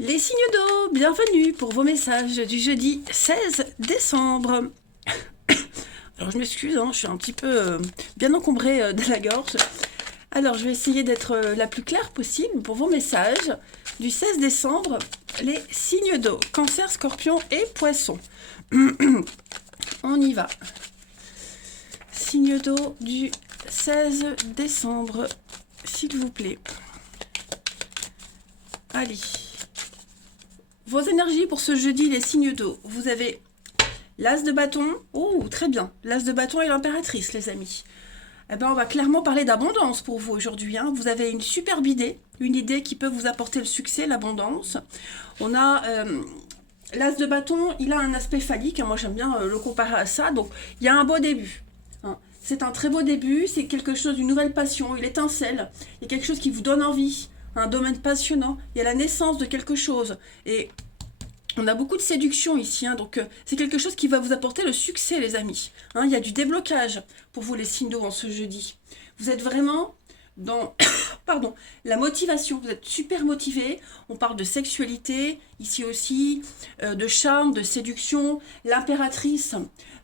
Les signes d'eau, bienvenue pour vos messages du jeudi 16 décembre. Alors je m'excuse, hein, je suis un petit peu bien encombrée de la gorge. Alors je vais essayer d'être la plus claire possible pour vos messages du 16 décembre. Les signes d'eau, Cancer, Scorpion et Poisson. On y va. Signe d'eau du 16 décembre, s'il vous plaît. Allez. Vos énergies pour ce jeudi, les signes d'eau. Vous avez l'as de bâton. Oh, très bien. L'as de bâton et l'impératrice, les amis. Eh ben, on va clairement parler d'abondance pour vous aujourd'hui. Hein. Vous avez une superbe idée. Une idée qui peut vous apporter le succès, l'abondance. On a l'as de bâton. Il a un aspect phallique. Moi, j'aime bien le comparer à ça. Donc, il y a un beau début. Hein. C'est un très beau début. C'est quelque chose, une nouvelle passion. Il étincelle. Il y a quelque chose qui vous donne envie. Un domaine passionnant, il y a la naissance de quelque chose. Et on a beaucoup de séduction ici, hein, donc c'est quelque chose qui va vous apporter le succès, les amis. Hein, il y a du déblocage pour vous, les signes d'eau, en ce jeudi. Vous êtes vraiment dans pardon, la motivation, vous êtes super motivé. On parle de sexualité, ici aussi, de charme, de séduction. L'impératrice,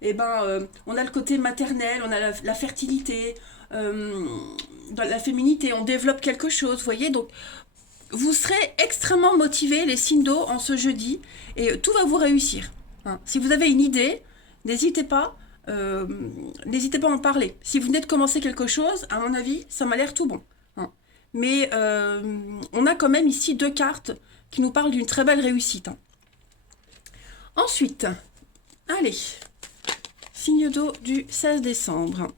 eh ben, on a le côté maternel, on a la fertilité, dans la féminité, on développe quelque chose, vous voyez, donc vous serez extrêmement motivés, les signes d'eau, en ce jeudi, et tout va vous réussir. Hein. Si vous avez une idée, n'hésitez pas, à en parler. Si vous venez de commencer quelque chose, à mon avis, ça m'a l'air tout bon. Hein. Mais on a quand même ici deux cartes qui nous parlent d'une très belle réussite. Hein. Ensuite, allez, signe d'eau du 16 décembre.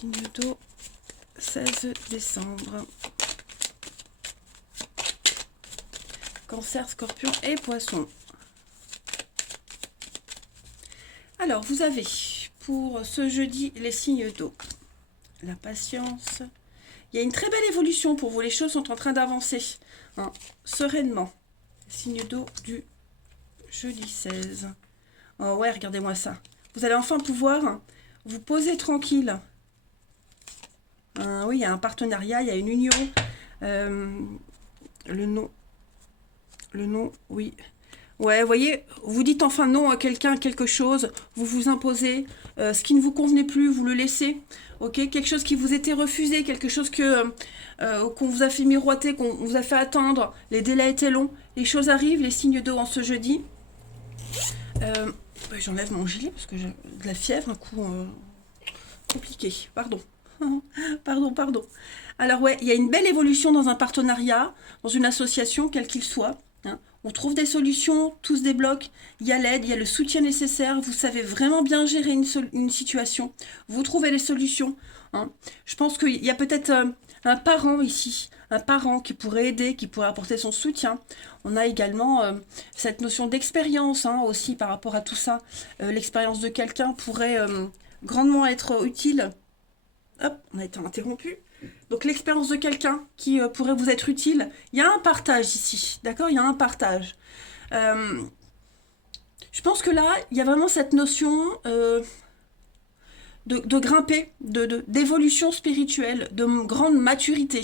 Signe d'eau, 16 décembre. Cancer, Scorpion et Poisson. Alors, vous avez pour ce jeudi les signes d'eau. La patience. Il y a une très belle évolution pour vous. Les choses sont en train d'avancer. Hein, sereinement. Signe d'eau du jeudi 16. Oh ouais, regardez-moi ça. Vous allez enfin pouvoir vous poser tranquille. Oui, il y a un partenariat, il y a une union. Le nom, oui. Ouais, vous voyez, vous dites enfin non à quelqu'un, quelque chose, vous vous imposez, ce qui ne vous convenait plus, vous le laissez, ok, quelque chose qui vous était refusé, quelque chose qu'on vous a fait miroiter, qu'on vous a fait attendre, les délais étaient longs, les choses arrivent, les signes d'eau en ce jeudi. J'enlève mon gilet parce que j'ai de la fièvre, un coup compliqué, pardon. Pardon. Alors ouais, il y a une belle évolution dans un partenariat, dans une association, quel qu'il soit. Hein. On trouve des solutions, tout se débloque, il y a l'aide, il y a le soutien nécessaire, vous savez vraiment bien gérer une situation, vous trouvez les solutions. Hein. Je pense qu'il y a peut-être un parent ici, un parent qui pourrait aider, qui pourrait apporter son soutien. On a également cette notion d'expérience hein, aussi par rapport à tout ça. L'expérience de quelqu'un pourrait grandement être utile. Hop, on a été interrompu. Donc l'expérience de quelqu'un qui pourrait vous être utile, il y a un partage ici, d'accord. Il y a un partage. Je pense que là, il y a vraiment cette notion de grimper, d'évolution spirituelle, de grande maturité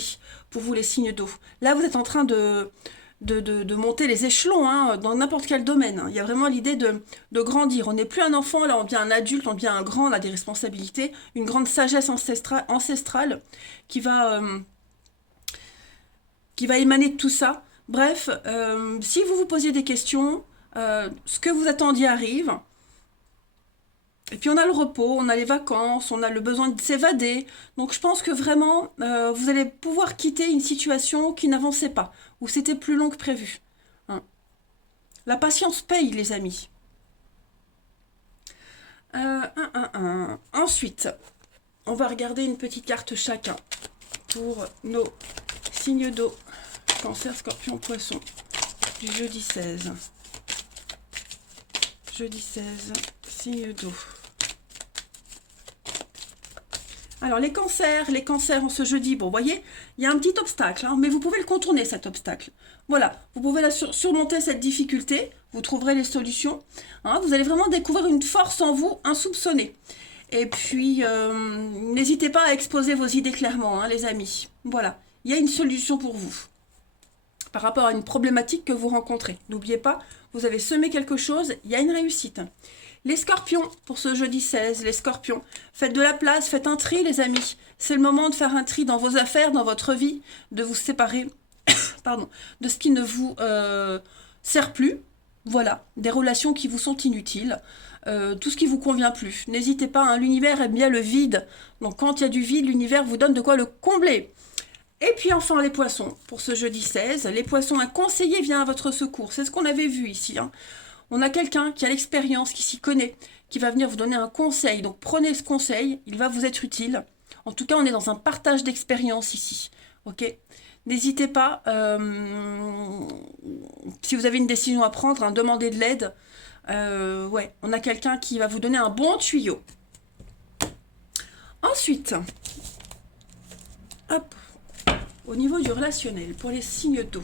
pour vous les signes d'eau. Là, vous êtes en train de monter les échelons hein, dans n'importe quel domaine. Hein. Il y a vraiment l'idée de grandir. On n'est plus un enfant, là on devient un adulte, on devient un grand, on a des responsabilités, une grande sagesse ancestrale qui va émaner de tout ça. Bref, si vous vous posiez des questions, ce que vous attendiez arrive. Et puis on a le repos, on a les vacances, on a le besoin de s'évader. Donc je pense que vraiment, vous allez pouvoir quitter une situation qui n'avançait pas, où c'était plus long que prévu. Hein. La patience paye, les amis. Ensuite, on va regarder une petite carte chacun pour nos signes d'eau. Cancer, Scorpion, Poisson. Du jeudi 16. Jeudi 16, signe d'eau. Alors les cancers en ce jeudi, bon, vous voyez, il y a un petit obstacle, hein, mais vous pouvez le contourner cet obstacle. Voilà, vous pouvez surmonter cette difficulté, vous trouverez les solutions. Hein, vous allez vraiment découvrir une force en vous insoupçonnée. Et puis, n'hésitez pas à exposer vos idées clairement, hein, les amis. Voilà, il y a une solution pour vous par rapport à une problématique que vous rencontrez. N'oubliez pas, vous avez semé quelque chose, il y a une réussite. Les scorpions, pour ce jeudi 16, les scorpions, faites de la place, faites un tri les amis. C'est le moment de faire un tri dans vos affaires, dans votre vie, de vous séparer pardon, de ce qui ne vous sert plus. Voilà, des relations qui vous sont inutiles, tout ce qui vous convient plus. N'hésitez pas, hein, l'univers aime bien le vide. Donc quand il y a du vide, l'univers vous donne de quoi le combler. Et puis enfin les poissons, pour ce jeudi 16, les poissons, un conseiller vient à votre secours. C'est ce qu'on avait vu ici, hein. On a quelqu'un qui a l'expérience, qui s'y connaît, qui va venir vous donner un conseil. Donc prenez ce conseil, il va vous être utile. En tout cas, on est dans un partage d'expérience ici. Ok ? N'hésitez pas, si vous avez une décision à prendre, hein, demandez de l'aide. Ouais, on a quelqu'un qui va vous donner un bon tuyau. Ensuite, hop, au niveau du relationnel, pour les signes d'eau.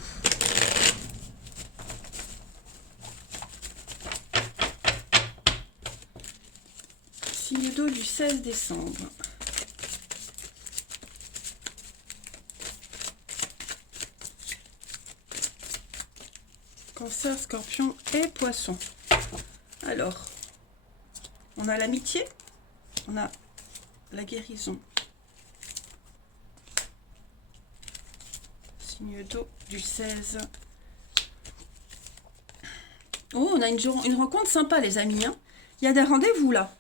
Signe d'eau du 16 décembre. Cancer, Scorpion et Poisson. Alors, on a l'amitié, on a la guérison. Signe d'eau du 16. Oh, on a une rencontre sympa les amis, hein. Il y a des rendez-vous là.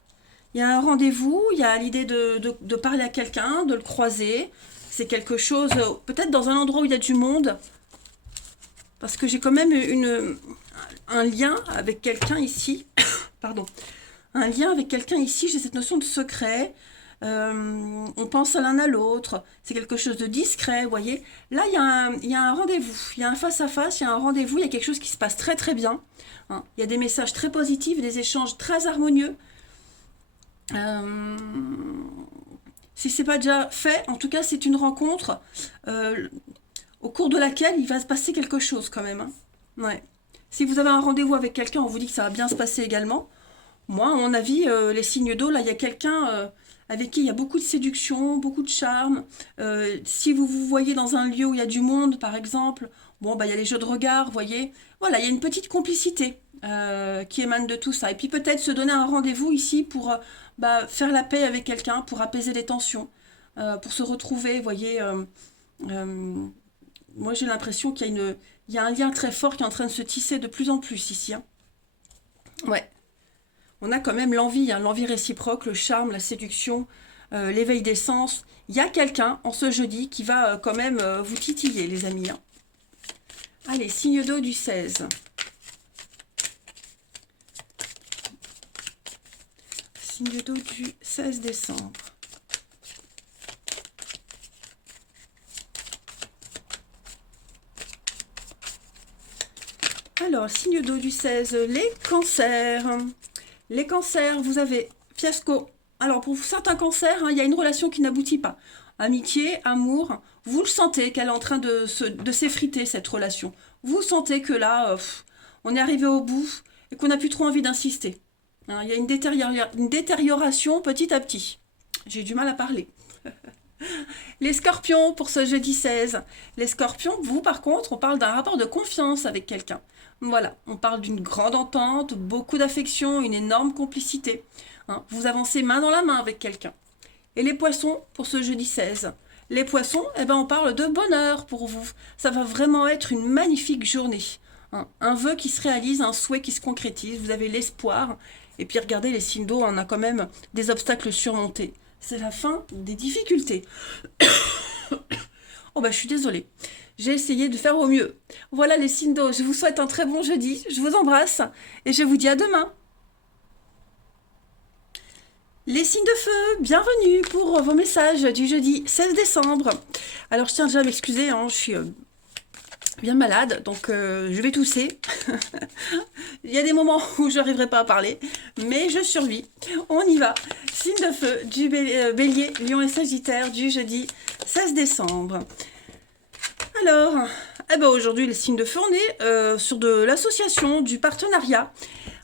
Il y a un rendez-vous, il y a l'idée de parler à quelqu'un, de le croiser. C'est quelque chose, peut-être dans un endroit où il y a du monde. Parce que j'ai quand même un lien avec quelqu'un ici. Pardon. Un lien avec quelqu'un ici, j'ai cette notion de secret. On pense à l'un à l'autre. C'est quelque chose de discret, vous voyez. Là, il y a un rendez-vous. Il y a un face-à-face, il y a un rendez-vous. Il y a quelque chose qui se passe très très bien. Hein. Il y a des messages très positifs, des échanges très harmonieux. Si ce n'est pas déjà fait, en tout cas, c'est une rencontre au cours de laquelle il va se passer quelque chose quand même. Hein. Ouais. Si vous avez un rendez-vous avec quelqu'un, on vous dit que ça va bien se passer également. Moi, à mon avis, les signes d'eau, là, il y a quelqu'un avec qui il y a beaucoup de séduction, beaucoup de charme. Si vous vous voyez dans un lieu où il y a du monde, par exemple, bon, bah, il y a les jeux de regard, vous voyez. Voilà, il y a une petite complicité qui émane de tout ça. Et puis peut-être se donner un rendez-vous ici pour faire la paix avec quelqu'un, pour apaiser les tensions, pour se retrouver, vous voyez. Moi, j'ai l'impression qu'il y a un lien très fort qui est en train de se tisser de plus en plus ici. Hein. Ouais. On a quand même l'envie, hein, l'envie réciproque, le charme, la séduction, l'éveil des sens. Il y a quelqu'un en ce jeudi qui va quand même vous titiller, les amis. Hein. Allez, signe d'eau du 16. Signe d'eau du 16 décembre. Alors, signe d'eau du 16, les cancers. Les cancers, vous avez fiasco. Alors, pour certains cancers, hein, il y a une relation qui n'aboutit pas. Amitié, amour, vous le sentez qu'elle est en train de s'effriter, cette relation. Vous sentez que là, on est arrivé au bout et qu'on n'a plus trop envie d'insister. Hein, il y a une détérioration petit à petit. J'ai du mal à parler. Les scorpions, pour ce jeudi 16. Les scorpions, vous, par contre, on parle d'un rapport de confiance avec quelqu'un. Voilà, on parle d'une grande entente, beaucoup d'affection, une énorme complicité. Hein, vous avancez main dans la main avec quelqu'un. Et les poissons, pour ce jeudi 16. Les poissons, eh ben, on parle de bonheur pour vous. Ça va vraiment être une magnifique journée. Hein, un vœu qui se réalise, un souhait qui se concrétise. Vous avez l'espoir. Et puis regardez, les signes d'eau, on a quand même des obstacles surmontés. C'est la fin des difficultés. Oh bah je suis désolée. J'ai essayé de faire au mieux. Voilà les signes d'eau. Je vous souhaite un très bon jeudi. Je vous embrasse et je vous dis à demain. Les signes de feu, bienvenue pour vos messages du jeudi 16 décembre. Alors je tiens déjà à m'excuser, hein, je suis bien malade, donc je vais tousser. Il y a des moments où je n'arriverai pas à parler, mais je survis. On y va. Signe de feu du bélier, lion et sagittaire du jeudi 16 décembre. Alors, eh ben aujourd'hui, les signes de feu, on est sur de l'association, du partenariat.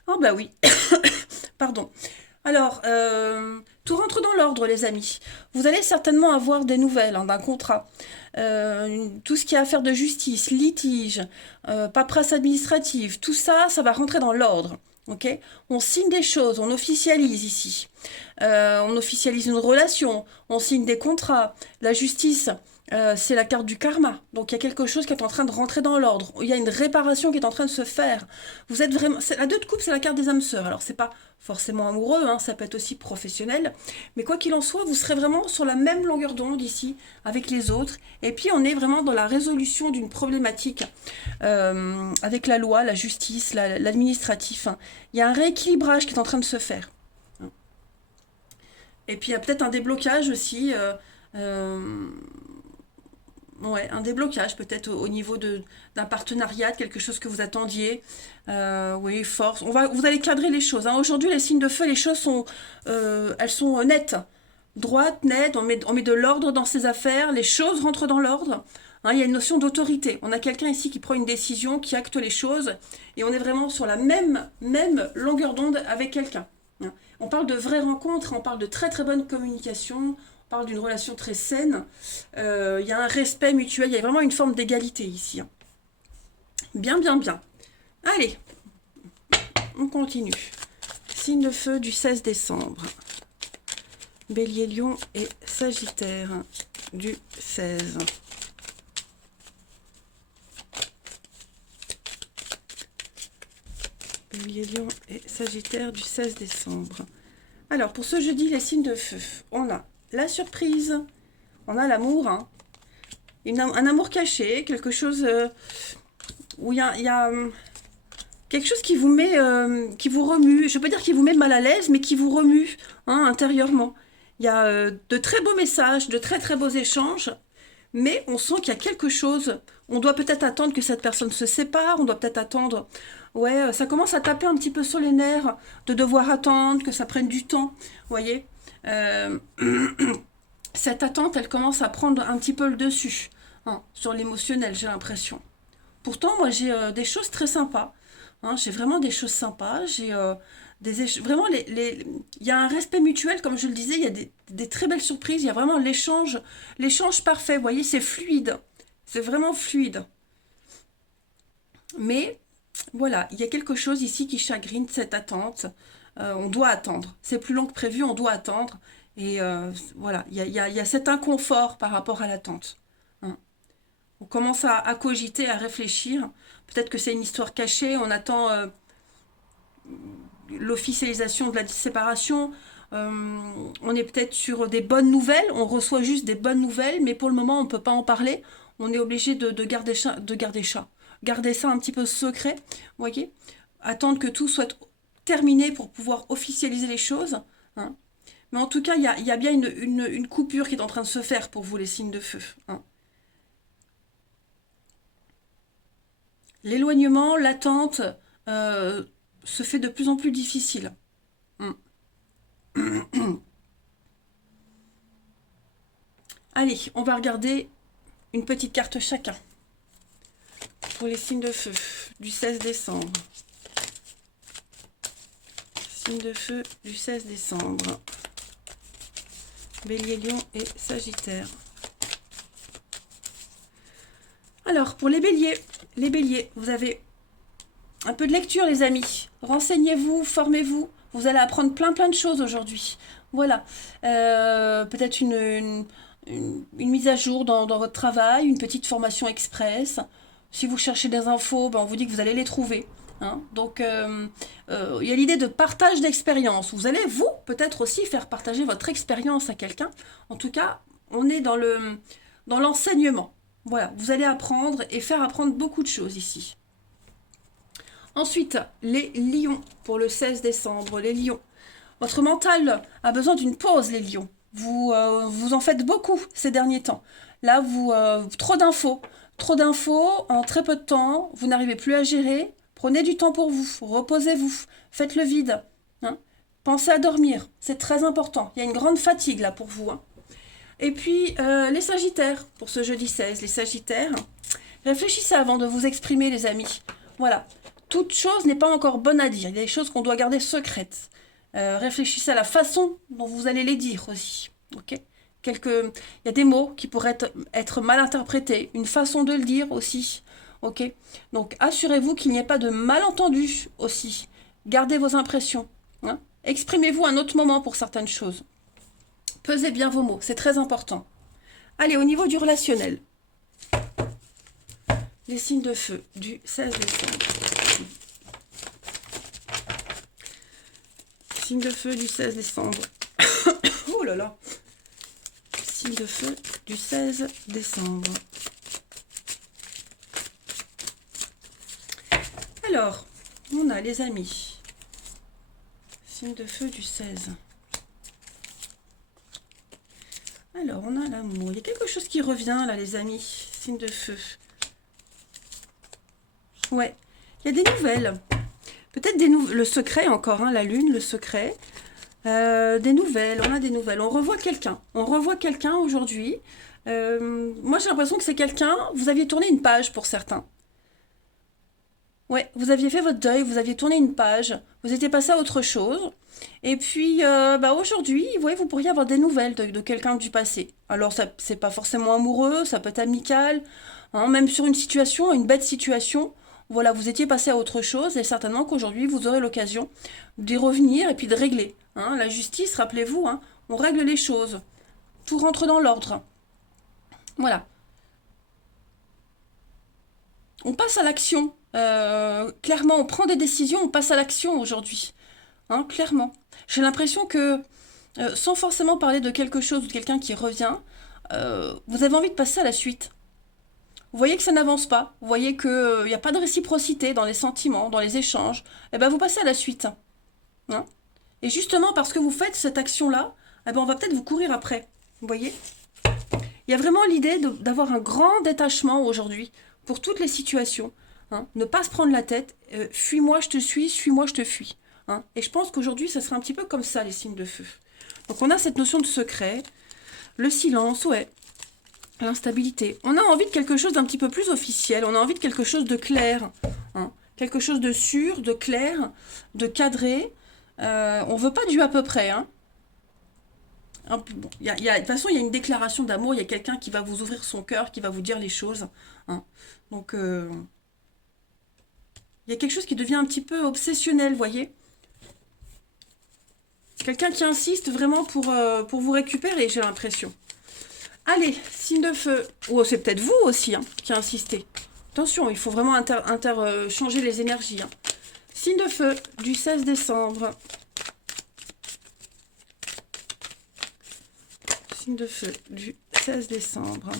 Oh bah oui, pardon. Alors, Tout rentre dans l'ordre, les amis. Vous allez certainement avoir des nouvelles hein, d'un contrat. Tout ce qui a affaire de justice, litige, paperasse administrative, tout ça, ça va rentrer dans l'ordre. Okay, on signe des choses, on officialise ici. On officialise une relation, on signe des contrats. La justice, c'est la carte du karma. Donc il y a quelque chose qui est en train de rentrer dans l'ordre. Il y a une réparation qui est en train de se faire. Vous êtes vraiment... La 2 de coupe, c'est la carte des âmes sœurs. Alors c'est pas forcément amoureux, hein, ça peut être aussi professionnel. Mais quoi qu'il en soit, vous serez vraiment sur la même longueur d'onde ici avec les autres. Et puis on est vraiment dans la résolution d'une problématique avec la loi, la justice, l'administratif. Il y a un rééquilibrage qui est en train de se faire. Et puis il y a peut-être un déblocage aussi. Ouais, un déblocage peut-être au niveau d'un partenariat, quelque chose que vous attendiez. Oui, force. Vous allez cadrer les choses. Hein. Aujourd'hui, les signes de feu, les choses sont, elles sont nettes. Droite, nette, on met de l'ordre dans ses affaires, les choses rentrent dans l'ordre. Hein, il y a une notion d'autorité. On a quelqu'un ici qui prend une décision, qui acte les choses, et on est vraiment sur la même longueur d'onde avec quelqu'un. Hein. On parle de vraies rencontres, on parle de très très bonne communication, parle d'une relation très saine, il y a un respect mutuel, il y a vraiment une forme d'égalité ici. Hein. Bien, bien, bien. Allez, on continue. Signe de feu du 16 décembre. Bélier, Lion et Sagittaire du 16. Bélier, Lion et Sagittaire du 16 décembre. Alors, pour ce jeudi, les signes de feu, on a la surprise, on a l'amour, hein. Un amour caché, quelque chose où il y a quelque chose qui vous met, qui vous remue, je peux pas dire qui vous met mal à l'aise, mais qui vous remue hein, intérieurement. Il y a de très beaux messages, de très très beaux échanges, mais on sent qu'il y a quelque chose, on doit peut-être attendre que cette personne se sépare, on doit peut-être attendre, ouais, ça commence à taper un petit peu sur les nerfs, de devoir attendre, que ça prenne du temps, vous voyez. Cette attente, elle commence à prendre un petit peu le dessus hein, sur l'émotionnel, j'ai l'impression. Pourtant, moi, j'ai des choses très sympas. Hein, j'ai vraiment des choses sympas. J'ai vraiment il y a un respect mutuel, comme je le disais. Il y a des très belles surprises. Il y a vraiment l'échange parfait. Vous voyez, c'est fluide. C'est vraiment fluide. Mais voilà, il y a quelque chose ici qui chagrine cette attente. On doit attendre. C'est plus long que prévu, on doit attendre. Et voilà, il y a cet inconfort par rapport à l'attente. Hein. On commence à cogiter, à réfléchir. Peut-être que c'est une histoire cachée, on attend l'officialisation de la séparation. On est peut-être sur des bonnes nouvelles, on reçoit juste des bonnes nouvelles, mais pour le moment, on ne peut pas en parler. On est obligé de garder ça un petit peu secret, vous voyez. Attendre que tout soit terminé pour pouvoir officialiser les choses. Hein. Mais en tout cas, il y a bien une coupure qui est en train de se faire pour vous, les signes de feu. Hein. L'éloignement, l'attente se fait de plus en plus difficile. Allez, on va regarder une petite carte chacun. Pour les signes de feu du 16 décembre. Signe de feu du 16 décembre. Bélier, Lion et Sagittaire. Alors, pour les béliers, vous avez un peu de lecture, les amis. Renseignez-vous, formez-vous. Vous allez apprendre plein de choses aujourd'hui. Voilà. Peut-être une mise à jour dans votre travail, une petite formation express. Si vous cherchez des infos, on vous dit que vous allez les trouver. Hein. Donc, il y a l'idée de partage d'expérience. Vous allez, vous, peut-être aussi faire partager votre expérience à quelqu'un. En tout cas, on est dans l'enseignement. Voilà, vous allez apprendre et faire apprendre beaucoup de choses ici. Ensuite, les lions, pour le 16 décembre, les lions. Votre mental a besoin d'une pause, les lions. Vous en faites beaucoup ces derniers temps. Là, trop d'infos en très peu de temps. Vous n'arrivez plus à gérer. Prenez du temps pour vous. Reposez-vous. Faites le vide. Hein. Pensez à dormir. C'est très important. Il y a une grande fatigue là pour vous. Hein. Et puis, les sagittaires, pour ce jeudi 16, les sagittaires. Réfléchissez avant de vous exprimer, les amis. Voilà. Toute chose n'est pas encore bonne à dire. Il y a des choses qu'on doit garder secrètes. Réfléchissez à la façon dont vous allez les dire aussi. Ok? Il y a des mots qui pourraient être mal interprétés, une façon de le dire aussi. Ok? Donc assurez-vous qu'il n'y ait pas de malentendu aussi. Gardez vos impressions. Hein. Exprimez-vous à un autre moment pour certaines choses. Pesez bien vos mots, c'est très important. Allez, au niveau du relationnel. Les signes de feu du 16 décembre. Signe de feu du 16 décembre. Oh là là. Signe de feu du 16 décembre. Alors, on a les amis. Signe de feu du 16. Alors, on a l'amour. Il y a quelque chose qui revient là, les amis. Signe de feu. Ouais, il y a des nouvelles. Peut-être le secret encore, hein, la lune, le secret. Des nouvelles, on a des nouvelles. On revoit quelqu'un. On revoit quelqu'un aujourd'hui. Moi, j'ai l'impression que c'est quelqu'un... Vous aviez tourné une page pour certains. Ouais, vous aviez fait votre deuil, vous aviez tourné une page. Vous étiez passé à autre chose. Et puis, aujourd'hui, vous pourriez avoir des nouvelles de quelqu'un du passé. Alors, ça, c'est pas forcément amoureux, ça peut être amical. Hein, même sur une situation, une bête situation. Voilà, vous étiez passé à autre chose et certainement qu'aujourd'hui, vous aurez l'occasion d'y revenir et puis de régler. Hein. La justice, rappelez-vous, hein, on règle les choses. Tout rentre dans l'ordre. Voilà. On passe à l'action. Clairement, on prend des décisions, on passe à l'action aujourd'hui. Hein, clairement. J'ai l'impression que, sans forcément parler de quelque chose ou de quelqu'un qui revient, vous avez envie de passer à la suite. Vous voyez que ça n'avance pas, vous voyez qu'il n'y a pas de réciprocité dans les sentiments, dans les échanges, et bien vous passez à la suite. Hein. Et justement parce que vous faites cette action-là, on va peut-être vous courir après. Vous voyez? Il y a vraiment l'idée d'avoir un grand détachement aujourd'hui pour toutes les situations. Hein. Ne pas se prendre la tête, fuis-moi, je te suis-moi, je te fuis. Hein. Et je pense qu'aujourd'hui, ça sera un petit peu comme ça, les signes de feu. Donc on a cette notion de secret, le silence, ouais. L'instabilité. On a envie de quelque chose d'un petit peu plus officiel. On a envie de quelque chose de clair. Hein. Quelque chose de sûr, de clair, de cadré. On veut pas du à peu près. Hein. De toute façon, il y a une déclaration d'amour. Il y a quelqu'un qui va vous ouvrir son cœur, qui va vous dire les choses. Hein. Donc, il y a quelque chose qui devient un petit peu obsessionnel, vous voyez. Quelqu'un qui insiste vraiment pour vous récupérer, j'ai l'impression. Allez, signe de feu. Oh, c'est peut-être vous aussi hein, qui insistez. Attention, il faut vraiment changer les énergies. Hein. Signe de feu du 16 décembre. Signe de feu du 16 décembre.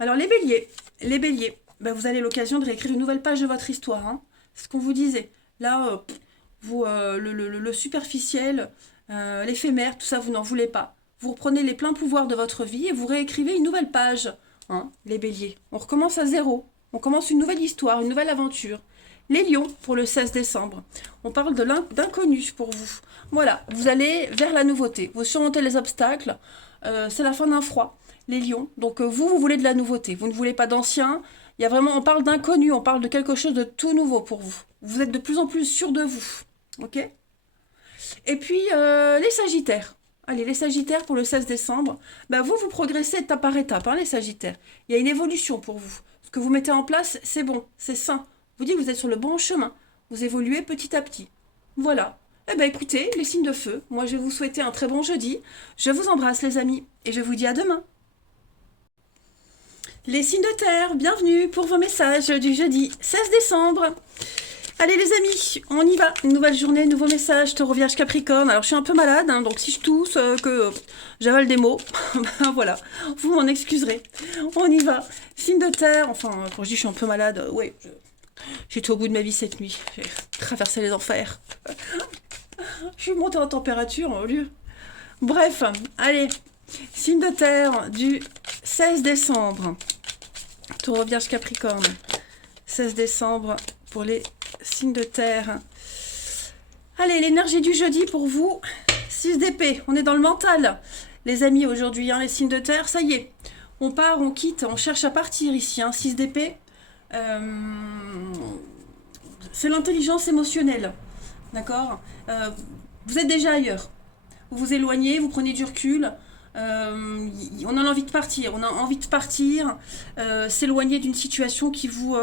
Alors, les béliers. Les béliers, vous avez l'occasion de réécrire une nouvelle page de votre histoire. Hein. C'est ce qu'on vous disait. Là, le superficiel, l'éphémère, tout ça, vous n'en voulez pas. Vous reprenez les pleins pouvoirs de votre vie et vous réécrivez une nouvelle page. Hein, les béliers. On recommence à zéro. On commence une nouvelle histoire, une nouvelle aventure. Les lions, pour le 16 décembre. On parle d'inconnu pour vous. Voilà, vous allez vers la nouveauté. Vous surmontez les obstacles. C'est la fin d'un froid. Les lions. Donc vous voulez de la nouveauté. Vous ne voulez pas d'ancien. Il y a vraiment, on parle d'inconnu. On parle de quelque chose de tout nouveau pour vous. Vous êtes de plus en plus sûr de vous. Ok? Et puis, les sagittaires. Allez, les sagittaires pour le 16 décembre, vous progressez étape par étape, hein, les sagittaires. Il y a une évolution pour vous. Ce que vous mettez en place, c'est bon, c'est sain. Vous dites que vous êtes sur le bon chemin. Vous évoluez petit à petit. Voilà. Écoutez, les signes de feu, moi je vais vous souhaiter un très bon jeudi. Je vous embrasse les amis et je vous dis à demain. Les signes de terre, bienvenue pour vos messages du jeudi 16 décembre. Allez les amis, on y va. Une nouvelle journée, nouveau message, Taureau, Vierge, Capricorne. Alors je suis un peu malade, hein, donc si je tousse, que j'avale des mots, voilà, vous m'en excuserez. On y va. Signe de terre, enfin quand je dis je suis un peu malade, ouais, j'étais au bout de ma vie cette nuit. J'ai traversé les enfers. Je suis montée en température au lieu. Bref, allez. Signe de terre du 16 décembre. Taureau, Vierge, Capricorne. 16 décembre pour les signes de terre. Allez, l'énergie du jeudi pour vous. 6 d'épée, on est dans le mental. Les amis, aujourd'hui, hein, les signes de terre, ça y est. On part, on quitte, on cherche à partir ici. Hein, 6 d'épée, c'est l'intelligence émotionnelle. D'accord. vous êtes déjà ailleurs. Vous vous éloignez, vous prenez du recul. On a envie de partir. On a envie de partir, s'éloigner d'une situation qui vous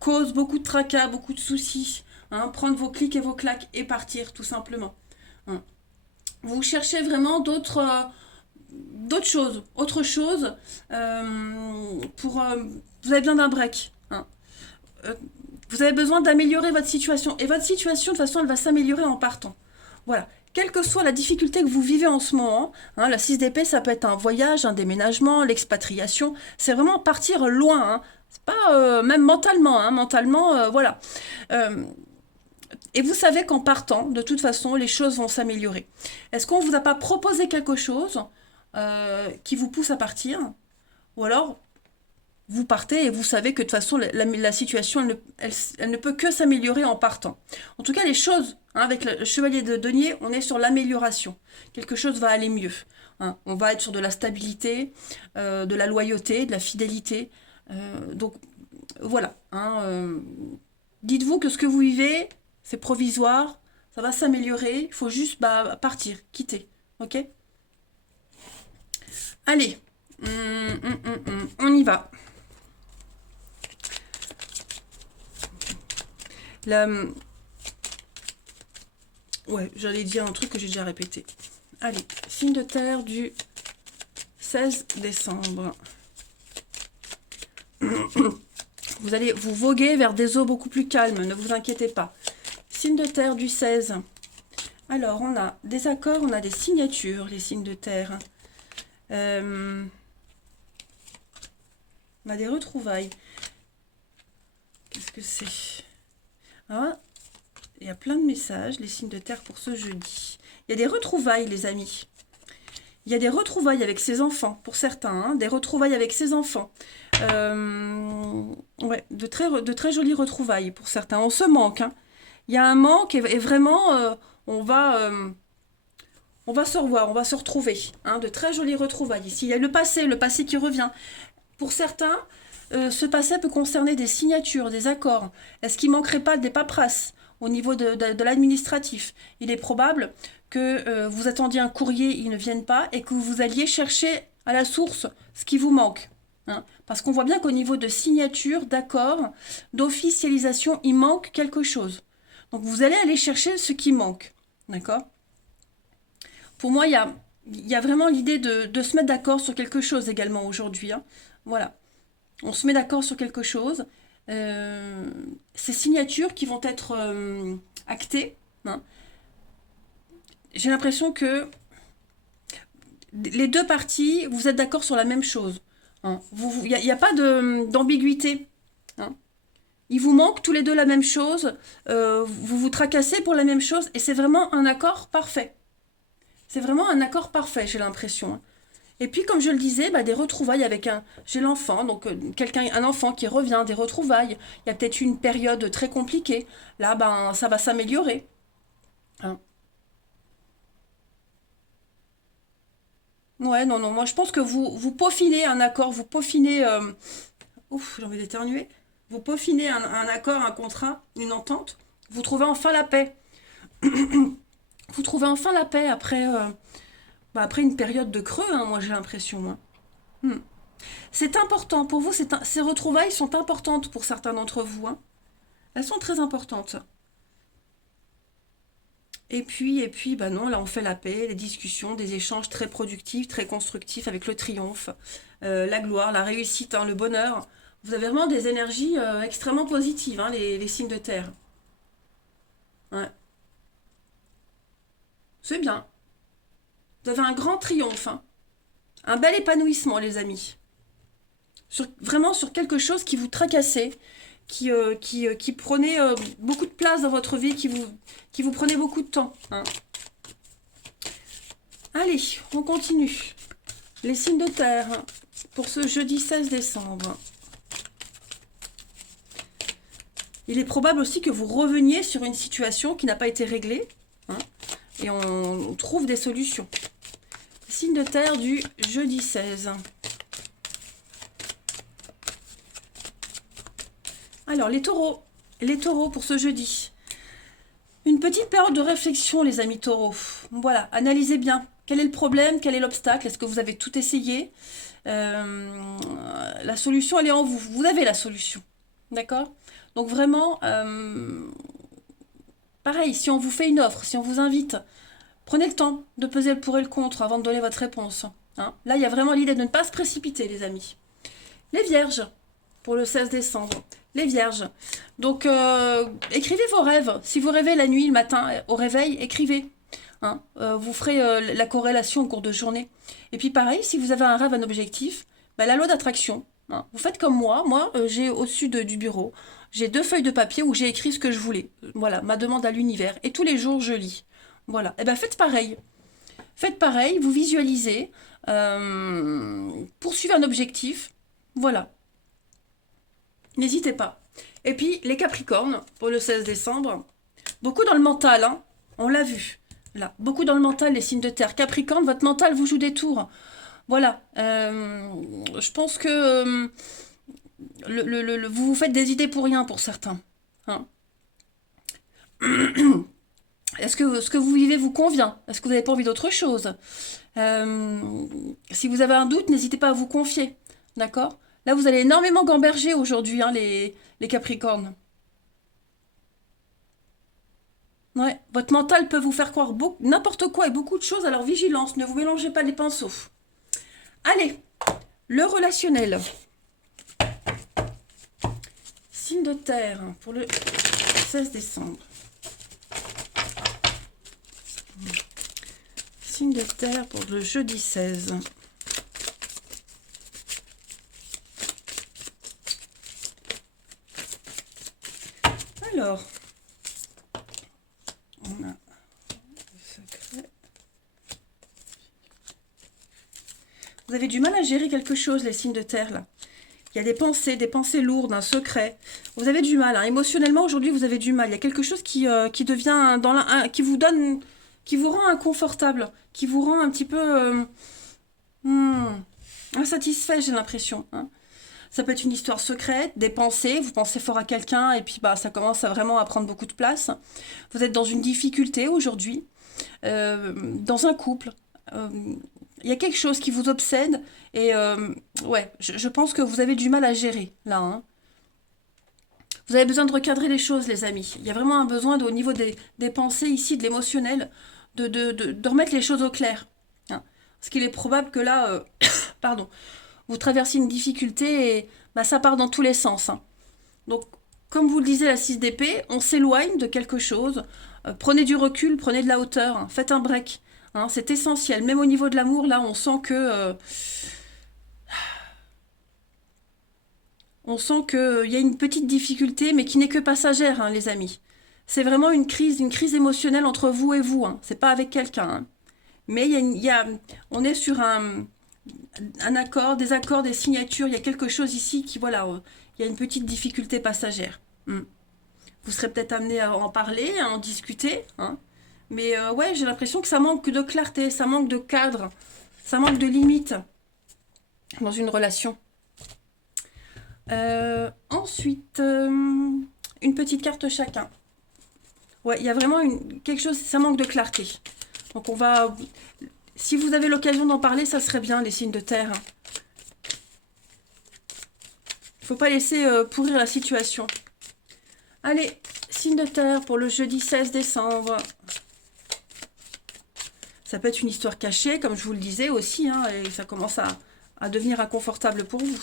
cause beaucoup de tracas, beaucoup de soucis. Hein, prendre vos clics et vos claques et partir, tout simplement. Hein. Vous cherchez vraiment d'autres choses, autre chose vous avez besoin d'un break. Hein. Vous avez besoin d'améliorer votre situation. Et votre situation, de toute façon, elle va s'améliorer en partant. Voilà. Quelle que soit la difficulté que vous vivez en ce moment, hein, la 6 d'épée, ça peut être un voyage, un déménagement, l'expatriation. C'est vraiment partir loin. Hein. C'est pas même mentalement. Hein, mentalement, voilà. Et vous savez qu'en partant, de toute façon, les choses vont s'améliorer. Est-ce qu'on ne vous a pas proposé quelque chose qui vous pousse à partir? Ou alors, vous partez et vous savez que de toute façon, la situation, elle ne peut que s'améliorer en partant. En tout cas, les choses, hein, avec le chevalier de denier, on est sur l'amélioration. Quelque chose va aller mieux. Hein. On va être sur de la stabilité, de la loyauté, de la fidélité. Donc, voilà. Hein, dites-vous que ce que vous vivez, c'est provisoire, ça va s'améliorer. Il faut juste partir, quitter. Ok? Allez, on y va. Ouais, j'allais dire un truc que j'ai déjà répété. Allez, signe de terre du 16 décembre. Vous allez vous voguer vers des eaux beaucoup plus calmes, ne vous inquiétez pas. Signe de terre du 16. Alors, on a des accords, on a des signatures, les signes de terre. On a des retrouvailles. Qu'est-ce que c'est? Ah, il y a plein de messages, les signes de terre pour ce jeudi. Il y a des retrouvailles, les amis. Il y a des retrouvailles avec ses enfants, pour certains. Hein, des retrouvailles avec ses enfants. Ouais, de très jolies retrouvailles pour certains. On se manque. Hein. Il y a un manque et vraiment, on va se revoir, on va se retrouver. Hein, de très jolies retrouvailles. Ici, il y a le passé qui revient. Pour certains, ce passé peut concerner des signatures, des accords. Est-ce qu'il ne manquerait pas des paperasses au niveau de l'administratif? Il est probable que vous attendiez un courrier, il ne vienne pas, et que vous alliez chercher à la source ce qui vous manque. Hein, parce qu'on voit bien qu'au niveau de signature, d'accord, d'officialisation, il manque quelque chose. Donc vous allez aller chercher ce qui manque. D'accord? Pour moi, il y a vraiment l'idée de se mettre d'accord sur quelque chose également aujourd'hui. Hein. Voilà. On se met d'accord sur quelque chose. Ces signatures qui vont être actées. Hein. J'ai l'impression que les deux parties, vous êtes d'accord sur la même chose. Il n'y a pas d'ambiguïté. Hein. Il vous manque tous les deux la même chose. Vous vous tracassez pour la même chose. Et c'est vraiment un accord parfait. C'est vraiment un accord parfait, j'ai l'impression. Et puis, comme je le disais, des retrouvailles avec j'ai l'enfant, donc un enfant qui revient, des retrouvailles. Il y a peut-être une période très compliquée. Là, ça va s'améliorer. Hein. Ouais, non, moi je pense que vous peaufinez un accord, vous peaufinez... Ouf, j'ai envie d'éternuer. Vous peaufinez un accord, un contrat, une entente. Vous trouvez enfin la paix. Vous trouvez enfin la paix après une période de creux, hein, moi j'ai l'impression. Hein. C'est important pour vous, ces retrouvailles sont importantes pour certains d'entre vous. Hein. Elles sont très importantes. Et puis, non, là on fait la paix, les discussions, des échanges très productifs, très constructifs avec le triomphe, la gloire, la réussite, hein, le bonheur. Vous avez vraiment des énergies extrêmement positives, hein, les signes de terre. Ouais. C'est bien. Vous avez un grand triomphe, hein. Un bel épanouissement, les amis. Vraiment sur quelque chose qui vous tracassait, qui prenait beaucoup de place dans votre vie, qui vous prenait beaucoup de temps. Hein. Allez, on continue. Les signes de terre pour ce jeudi 16 décembre. Il est probable aussi que vous reveniez sur une situation qui n'a pas été réglée. Hein, et on trouve des solutions. Signe de terre du jeudi 16. Alors, les taureaux pour ce jeudi. Une petite période de réflexion, les amis taureaux. Voilà, analysez bien. Quel est le problème? Quel est l'obstacle? Est-ce que vous avez tout essayé? La solution, elle est en vous. Vous avez la solution. D'accord? Donc vraiment, pareil, si on vous fait une offre, si on vous invite, prenez le temps de peser le pour et le contre avant de donner votre réponse. Hein. Là, il y a vraiment l'idée de ne pas se précipiter, les amis. Les vierges, pour le 16 décembre. Les vierges. Donc, écrivez vos rêves. Si vous rêvez la nuit, le matin, au réveil, écrivez. Hein. Vous ferez la corrélation au cours de journée. Et puis pareil, si vous avez un rêve, un objectif, bah, la loi d'attraction. Hein. Vous faites comme moi. Moi, j'ai au-dessus du bureau, j'ai 2 feuilles de papier où j'ai écrit ce que je voulais. Voilà, ma demande à l'univers. Et tous les jours, je lis. Voilà. Et bien, faites pareil. Faites pareil, vous visualisez, poursuivez un objectif. Voilà. N'hésitez pas. Et puis, les Capricornes, pour le 16 décembre, beaucoup dans le mental, hein, on l'a vu. Là, beaucoup dans le mental, les signes de terre. Capricorne, votre mental vous joue des tours. Voilà. Je pense que vous vous faites des idées pour rien pour certains. Hein. Est-ce que ce que vous vivez vous convient? Est-ce que vous n'avez pas envie d'autre chose? Si vous avez un doute, n'hésitez pas à vous confier. D'accord? Là, vous allez énormément gamberger aujourd'hui, hein, les Capricornes. Ouais, votre mental peut vous faire croire n'importe quoi et beaucoup de choses, alors vigilance, ne vous mélangez pas les pinceaux. Allez, le relationnel. Signe de terre pour le 16 décembre. Signe de terre pour le jeudi 16. Alors, on a le secret. Vous avez du mal à gérer quelque chose, les signes de terre, là. Il y a des pensées lourdes, un secret. Vous avez du mal, hein. Émotionnellement, aujourd'hui, vous avez du mal. Il y a quelque chose qui devient qui vous donne, qui vous rend inconfortable, qui vous rend un petit peu insatisfait, j'ai l'impression. Hein. Ça peut être une histoire secrète, des pensées, vous pensez fort à quelqu'un et puis bah, ça commence vraiment à prendre beaucoup de place. Vous êtes dans une difficulté aujourd'hui, dans un couple. Il y a quelque chose qui vous obsède et ouais, je pense que vous avez du mal à gérer là. Hein. Vous avez besoin de recadrer les choses, les amis. Il y a vraiment un besoin au niveau des pensées ici, de l'émotionnel, de remettre les choses au clair. Hein. Parce qu'il est probable que là, pardon, vous traversez une difficulté et bah, ça part dans tous les sens. Hein. Donc, comme vous le disiez, la 6 d'épée, on s'éloigne de quelque chose. Prenez du recul, prenez de la hauteur, hein, faites un break. Hein, c'est essentiel. Même au niveau de l'amour, là, on sent que... on sent qu'il y a une petite difficulté, mais qui n'est que passagère, hein, les amis. C'est vraiment une crise émotionnelle entre vous et vous. Hein. C'est pas avec quelqu'un. Hein. Mais on est sur un accord, des accords, des signatures. Il y a quelque chose ici qui, voilà, il y a une petite difficulté passagère. Vous serez peut-être amené à en parler, à en discuter. Hein. Mais ouais, j'ai l'impression que ça manque de clarté, ça manque de cadre, ça manque de limite dans une relation. Ensuite, une petite carte chacun. Ouais, il y a vraiment quelque chose, ça manque de clarté. Donc on va... Si vous avez l'occasion d'en parler, ça serait bien, les signes de terre. Il ne faut pas laisser pourrir la situation. Allez, signe de terre pour le jeudi 16 décembre. Ça peut être une histoire cachée, comme je vous le disais aussi, hein, et ça commence à devenir inconfortable pour vous.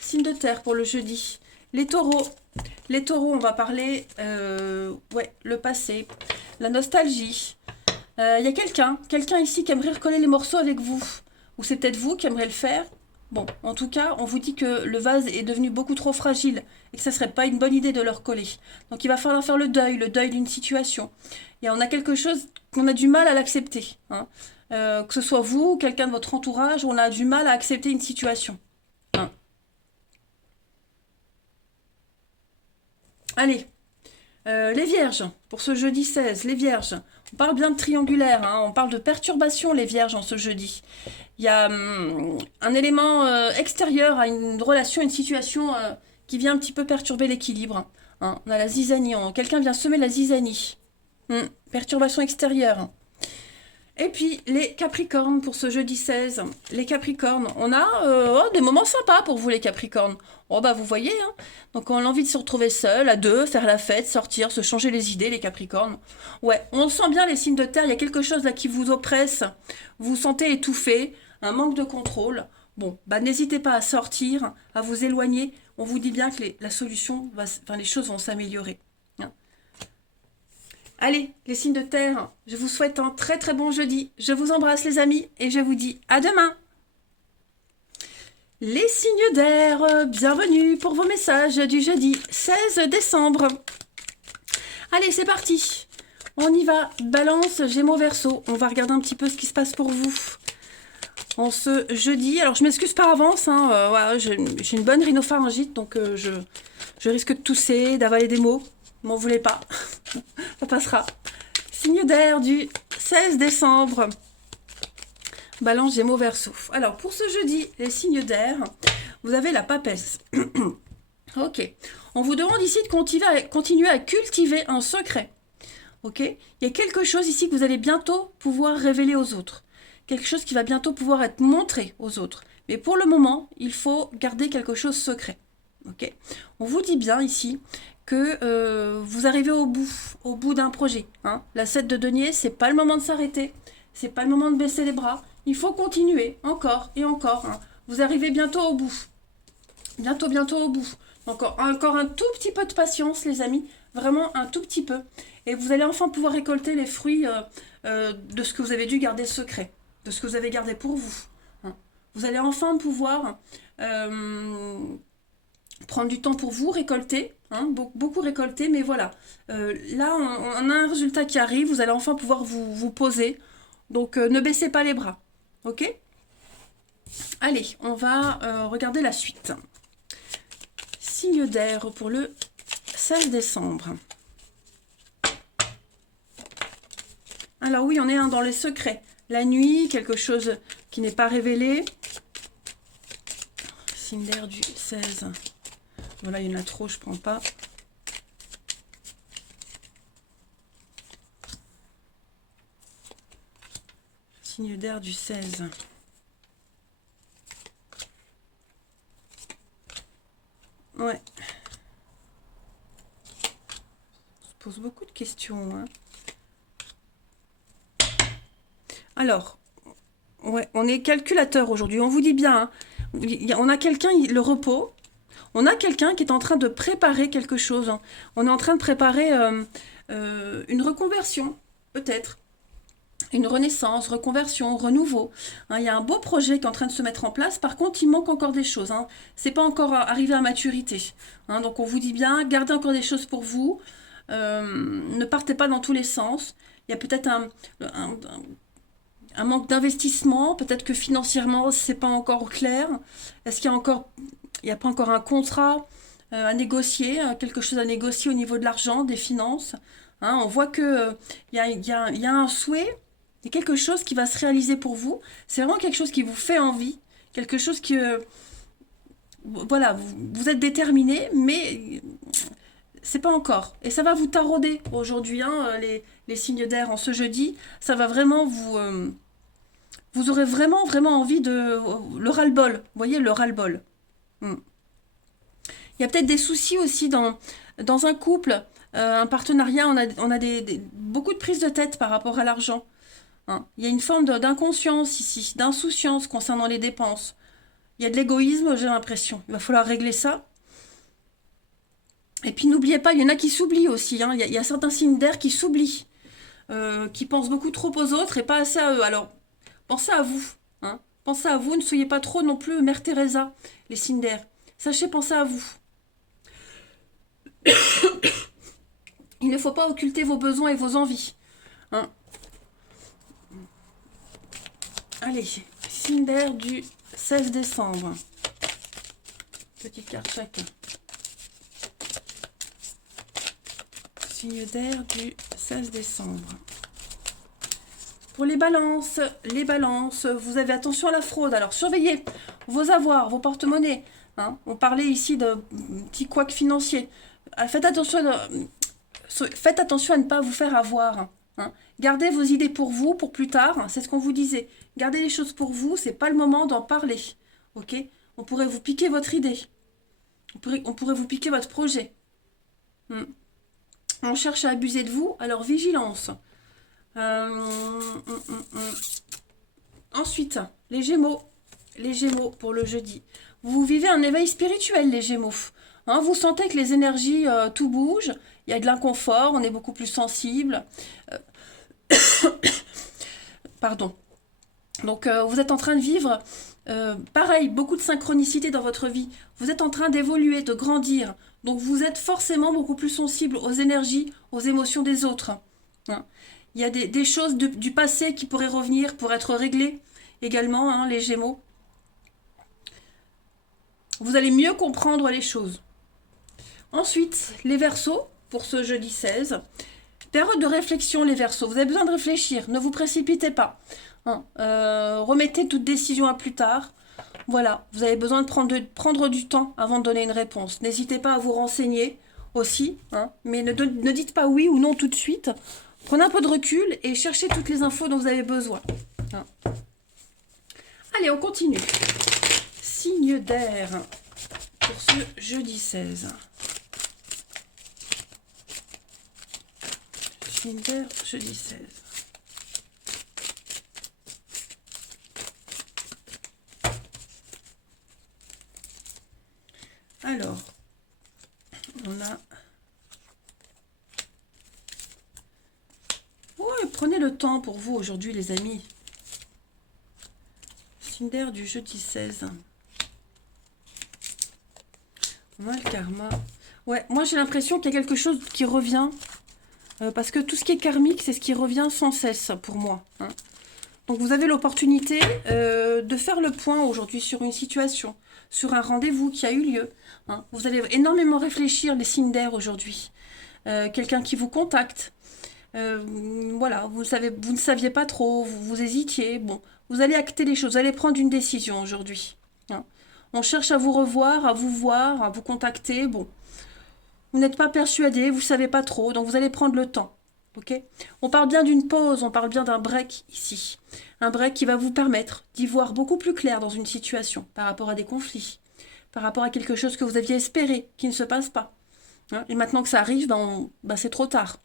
Signe de terre pour le jeudi. Les taureaux. Les taureaux, on va parler, ouais, le passé, la nostalgie. Il y a quelqu'un ici qui aimerait recoller les morceaux avec vous. Ou c'est peut-être vous qui aimerez le faire. Bon, en tout cas, on vous dit que le vase est devenu beaucoup trop fragile et que ça serait pas une bonne idée de le recoller. Donc il va falloir faire le deuil d'une situation. Et on a quelque chose qu'on a du mal à l'accepter. Hein. Que ce soit vous ou quelqu'un de votre entourage, on a du mal à accepter une situation. Hein. Allez, les vierges, pour ce jeudi 16, les vierges. On parle bien de triangulaire, hein, on parle de perturbation, les vierges, en ce jeudi. Il y a un élément extérieur à une relation, une situation qui vient un petit peu perturber l'équilibre. Hein. On a la zizanie, quelqu'un vient semer la zizanie. Perturbation extérieure. Et puis, les Capricornes pour ce jeudi 16. Les Capricornes, on a des moments sympas pour vous, les Capricornes. Oh, bah, vous voyez, hein. Donc, on a envie de se retrouver seul, à deux, faire la fête, sortir, se changer les idées, les Capricornes. Ouais, on sent bien les signes de terre. Il y a quelque chose là qui vous oppresse. Vous vous sentez étouffé, un manque de contrôle. Bon, bah, n'hésitez pas à sortir, à vous éloigner. On vous dit bien que la solution, les choses vont s'améliorer. Allez, les signes de terre, je vous souhaite un très très bon jeudi. Je vous embrasse les amis et je vous dis à demain. Les signes d'air, bienvenue pour vos messages du jeudi 16 décembre. Allez, c'est parti. On y va. Balance, Gémeaux, Verseau. On va regarder un petit peu ce qui se passe pour vous en ce jeudi. Alors, je m'excuse par avance. Voilà, j'ai une bonne rhinopharyngite, donc je risque de tousser, d'avaler des mots. M'en voulez pas. Ça passera. Signe d'air du 16 décembre. Balance, Gémeaux, Verseau. Alors, pour ce jeudi, les signes d'air, vous avez la papesse. Ok. On vous demande ici de continuer à cultiver un secret. Ok. Il y a quelque chose ici que vous allez bientôt pouvoir révéler aux autres. Quelque chose qui va bientôt pouvoir être montré aux autres. Mais pour le moment, il faut garder quelque chose secret. Ok. On vous dit bien ici que vous arrivez au bout d'un projet. Hein. La 7 de denier, c'est pas le moment de s'arrêter, c'est pas le moment de baisser les bras. Il faut continuer encore et encore. Hein. Vous arrivez bientôt au bout. Bientôt au bout. Encore un tout petit peu de patience, les amis. Vraiment un tout petit peu. Et vous allez enfin pouvoir récolter les fruits de ce que vous avez dû garder secret. De ce que vous avez gardé pour vous. Hein. Vous allez enfin pouvoir prendre du temps pour vous, récolter, hein, beaucoup récolter, mais voilà. Là, on a un résultat qui arrive, vous allez enfin pouvoir vous poser. Donc, ne baissez pas les bras. Ok? Allez, on va regarder la suite. Signe d'air pour le 16 décembre. Alors oui, on est dans les secrets. La nuit, quelque chose qui n'est pas révélé. Signe d'air du 16. Voilà, il y en a trop, je prends pas. Signe d'air du 16. Ouais. On se pose beaucoup de questions. Hein. Alors, ouais, on est calculateur aujourd'hui. On vous dit bien, hein, on a quelqu'un, le repos. On a quelqu'un qui est en train de préparer quelque chose. Hein. On est en train de préparer une reconversion, peut-être. Une renaissance, reconversion, renouveau. Hein, il y a un beau projet qui est en train de se mettre en place. Par contre, il manque encore des choses. Hein. C'est pas encore arrivé à maturité. Hein, donc, on vous dit bien, gardez encore des choses pour vous. Ne partez pas dans tous les sens. Il y a peut-être un manque d'investissement. Peut-être que financièrement, c'est pas encore clair. Est-ce qu'il y a encore... Il n'y a pas encore un contrat à négocier, quelque chose à négocier au niveau de l'argent, des finances. Hein, on voit qu'il y a un souhait, il y a quelque chose qui va se réaliser pour vous. C'est vraiment quelque chose qui vous fait envie, quelque chose que... voilà, vous êtes déterminé, mais c'est pas encore. Et ça va vous tarauder aujourd'hui, hein, les signes d'air en ce jeudi. Ça va vraiment vous aurez vraiment envie de... le ras-le-bol, vous voyez, le ras-le-bol. Il y a peut-être des soucis aussi dans un couple, un partenariat, on a beaucoup de prises de tête par rapport à l'argent. Hein. Il y a une forme d'inconscience ici, d'insouciance concernant les dépenses. Il y a de l'égoïsme, j'ai l'impression. Il va falloir régler ça. Et puis n'oubliez pas, il y en a qui s'oublient aussi. Hein. Il y a certains signes d'air qui s'oublient, qui pensent beaucoup trop aux autres et pas assez à eux. Alors, pensez à vous. Hein. Pensez à vous, ne soyez pas trop non plus Mère Teresa, les signes d'air. Sachez penser à vous. Il ne faut pas occulter vos besoins et vos envies. Hein. Allez, signe d'air du 16 décembre. Petite carte chacun. Signe d'air du 16 décembre. Pour les balances, vous avez attention à la fraude. Alors surveillez vos avoirs, vos porte-monnaies. Hein. On parlait ici de petits couacs financiers. Faites attention faites attention à ne pas vous faire avoir. Hein. Gardez vos idées pour vous, pour plus tard. C'est ce qu'on vous disait. Gardez les choses pour vous, c'est pas le moment d'en parler. Ok? On pourrait vous piquer votre idée. On pourrait vous piquer votre projet. On cherche à abuser de vous, alors vigilance. Ensuite, les Gémeaux. Les Gémeaux pour le jeudi. Vous vivez un éveil spirituel, les Gémeaux. Hein, vous sentez que les énergies, tout bouge. Il y a de l'inconfort, on est beaucoup plus sensible. Pardon. Donc, vous êtes en train de vivre, pareil, beaucoup de synchronicité dans votre vie. Vous êtes en train d'évoluer, de grandir. Donc, vous êtes forcément beaucoup plus sensible aux énergies, aux émotions des autres. Hein. Il y a des choses du passé qui pourraient revenir pour être réglées également, hein, les Gémeaux. Vous allez mieux comprendre les choses. Ensuite, les Verseaux, pour ce jeudi 16. Période de réflexion, les Verseaux. Vous avez besoin de réfléchir, ne vous précipitez pas. Hein, remettez toute décision à plus tard. Voilà, vous avez besoin de prendre du temps avant de donner une réponse. N'hésitez pas à vous renseigner aussi, hein, mais ne dites pas oui ou non tout de suite. Prenez un peu de recul et cherchez toutes les infos dont vous avez besoin. Hein. Allez, on continue. Signe d'air pour ce jeudi 16. Signe d'air, jeudi 16. Alors, on a... Ouais, prenez le temps pour vous aujourd'hui, les amis. Signe d'air du jeudi 16. On a le karma. Ouais, moi j'ai l'impression qu'il y a quelque chose qui revient. Parce que tout ce qui est karmique, c'est ce qui revient sans cesse pour moi. Hein. Donc vous avez l'opportunité de faire le point aujourd'hui sur une situation, sur un rendez-vous qui a eu lieu. Hein. Vous allez énormément réfléchir, les signes d'air aujourd'hui. Quelqu'un qui vous contacte. Voilà, vous ne saviez pas trop, vous hésitiez. Bon, vous allez acter les choses, vous allez prendre une décision aujourd'hui. Hein. On cherche à vous revoir, à vous voir, à vous contacter. Bon, vous n'êtes pas persuadé, vous ne savez pas trop, donc vous allez prendre le temps. Okay, on parle bien d'une pause, on parle bien d'un break ici. Un break qui va vous permettre d'y voir beaucoup plus clair dans une situation, par rapport à des conflits, par rapport à quelque chose que vous aviez espéré, qui ne se passe pas. Hein, et maintenant que ça arrive, c'est trop tard.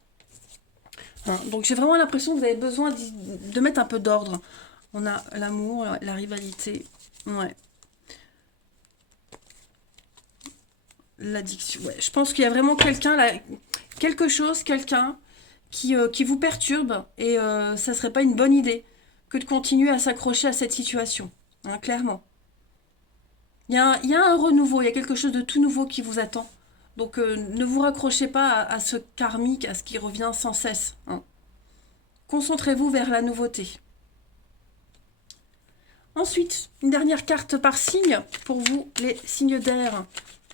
Hein, donc j'ai vraiment l'impression que vous avez besoin de mettre un peu d'ordre. On a l'amour, la rivalité, ouais. L'addiction, ouais. Je pense qu'il y a vraiment quelqu'un là, quelqu'un qui vous perturbe et ça serait pas une bonne idée que de continuer à s'accrocher à cette situation, hein, clairement. Il y a un renouveau, il y a quelque chose de tout nouveau qui vous attend. Donc ne vous raccrochez pas à ce karmique, à ce qui revient sans cesse. Hein. Concentrez-vous vers la nouveauté. Ensuite, une dernière carte par signe pour vous, les signes d'air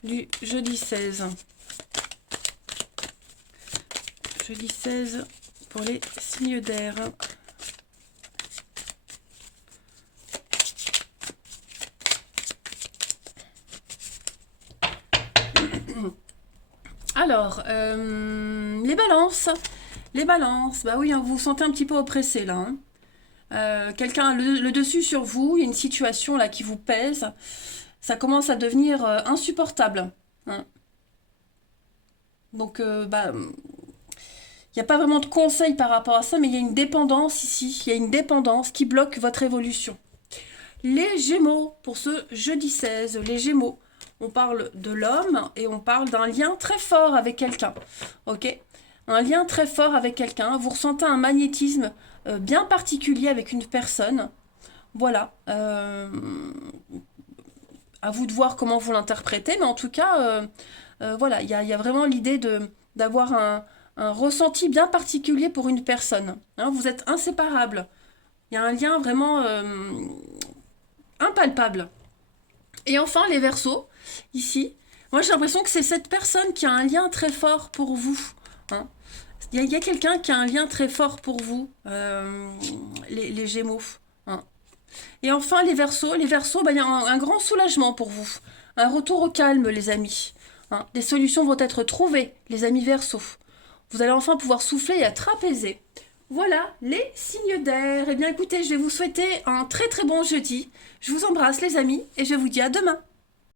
du jeudi 16. Jeudi 16 pour les signes d'air. Alors, les balances. Les balances, bah oui, hein, vous vous sentez un petit peu oppressé là. Hein. Quelqu'un a le dessus sur vous, il y a une situation là qui vous pèse. Ça commence à devenir insupportable. Hein. Donc, il n'y a pas vraiment de conseils par rapport à ça, mais il y a une dépendance ici. Il y a une dépendance qui bloque votre évolution. Les Gémeaux, pour ce jeudi 16, les Gémeaux, on parle de l'homme et on parle d'un lien très fort avec quelqu'un. Ok ? Un lien très fort avec quelqu'un. Vous ressentez un magnétisme bien particulier avec une personne. Voilà. À vous de voir comment vous l'interprétez, mais en tout cas, voilà, il y a vraiment l'idée d'avoir un ressenti bien particulier pour une personne. Hein, vous êtes inséparables. Il y a un lien vraiment impalpable. Et enfin, les Verseaux, ici, moi j'ai l'impression que c'est cette personne qui a un lien très fort pour vous. Hein. Il y a quelqu'un qui a un lien très fort pour vous, les Gémeaux. Hein. Et enfin, les Verseaux, il y a un grand soulagement pour vous. Un retour au calme, les amis. Hein. Des solutions vont être trouvées, les amis Verseaux. Vous allez enfin pouvoir souffler et être apaisé. Voilà, les signes d'air. Eh bien écoutez, je vais vous souhaiter un très très bon jeudi. Je vous embrasse les amis et je vous dis à demain.